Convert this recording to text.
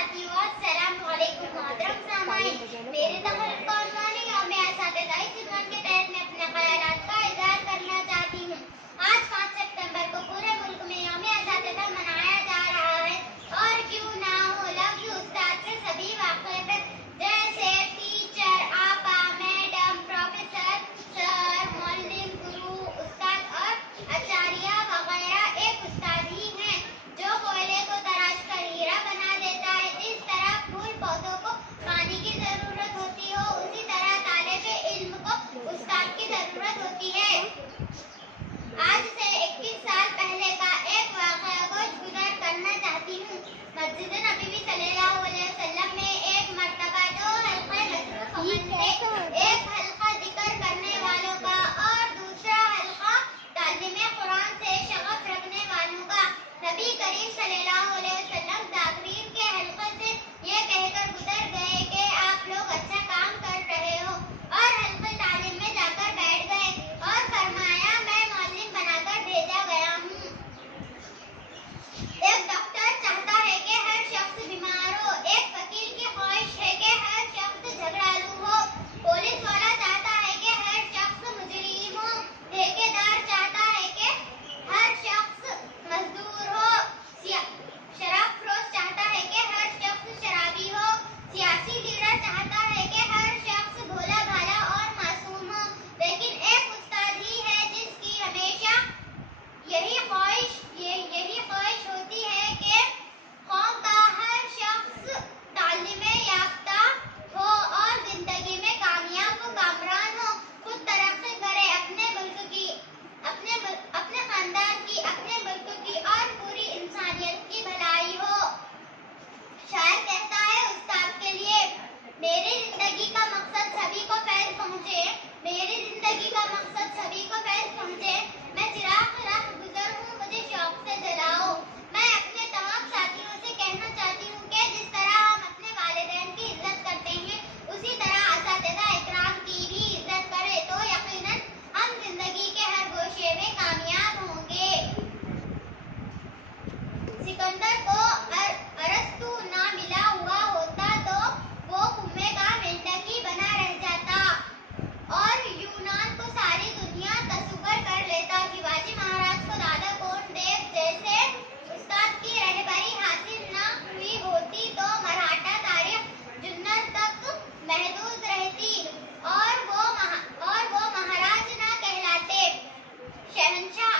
साथियों, अस्सलाम वालेकुम मोहतरम सामाईन। मेरे तहत कौनवानी और मैं असातिज़ाई खिदमत के तहत मैं अपने ख़यालात का इज़हार करना चाहती हूँ। आज 5 सितंबर को पूरे मुल्क में यौम असातिज़ा मनाया जा रहा है और क्यों ना हो लफ्ज़ उस्ताद से सभी वाक़िफ़ हैं, जैसे टीचर, आपा, मैडम, प्रोफेसर, सर, मौल्लिम, गुरु, उस्ताद और आचार्य वगैरह एक उस्ताद ही हैं जो कोयले को तराश कर हीरा बना देता है। जिस तरह फूल पौधों को पानी की जरूरत होती हो, उसी तरह तालिबे इल्म को उस्ताद की जरूरत होती है। आज से 21 साल पहले का एक वाक़या को गुज़ार करना चाहती हूँ। मस्जिद नबवी सल्लल्लाहु अलैहि वसल्लम में एक मर्तबा दो हल्क़े नज़र थे, एक हल्का जिक्र करने वालों का और दूसरा हल्का तालीम कुरान से शगफ रखने वालों का। नबी करीम सल्लल्लाहु अलैहि वसल्लम जाकिरीन के हल्के से ये कहकर गुजर गए कि आप लोग अच्छा काम कर रहे हो, और हल्के तालीम में जाकर बैठ गए और फरमाया, मैं मौल्लिम बनाकर भेजा गया हूँ। एक डॉक्टर चाहता है कि हर शख्स बीमार हो, एक वकील की ख्वाहिश है कि हर शख्स झगड़ालू हो, पुलिस वाला चाहता है कि हर शख्स मुजरिम हो, ठेकेदार चाहता है कि हर शख्स मजदूर हो, शराबफरोश चाहता है कि हर शख्स शराबी हो, सियासी लीडर चाहता है कि हर शख्स भोला भाला और मासूम हो। लेकिन एक उस्ताद ही है जिसकी हमेशा यही ख्वाहिश होती है कि कौम का हर शख्स तालीमे याफ्ता हो और जिंदगी में कामयाब व कामरान हो, खुद तरक्की करे, अपने मुल्क की, अपने खानदान की, अपने मुल्क की और पूरी इंसानियत की भलाई हो। शायर कहता है उस्ताद के लिए, मेरी जिंदगी का मकसद सभी को फैज़ पहुँचे, मेरी जिंदगी का मकसद सभी को फैज़ पहुँचे, मैं चिराग राह गुजर हूँ, मुझे शौक से जलाओ। मैं अपने तमाम साथियों से कहना चाहती हूँ कि जिस तरह हम अपने वालिदैन की इज्जत करते हैं, उसी तरह असातिज़ा इकराम की भी इज्जत करें तो यकीनन हम जिंदगी के हर गोशे में कामयाब होंगे। सिकंदर को अरस्तु ना मिला हुआ होता तो वो कुएं का मेंढक ही बना रह जाता और यूनान को सारी दुनिया तस्वर कर लेता। शिवाजी महाराज को दादा कोंडदेव जैसे उस्ताद की रहबरी हासिल न हुई होती तो मराठा तारीख जुन्नत तक महदूद रहती और वो महाराज न कहलाते। शहंशाह